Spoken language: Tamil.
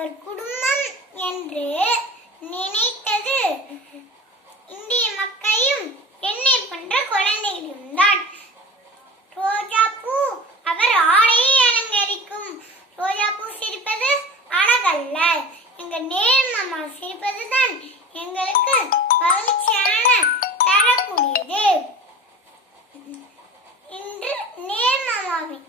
அவர் குடும்பம் என்று நினைத்தது இந்திய மக்களையும் என்னை போன்ற குழந்தைகளையும் தான். ரோஜா பூ அவர் ஆடையை அலங்கரிக்கும். ரோஜா பூ சிரிப்பது அழகல்ல, எங்க நேர் மாமா சிரிப்பதுதான் எங்களுக்கு மகிழ்ச்சியான தரக்கூடியது. இன்று நேர் மாமாவின்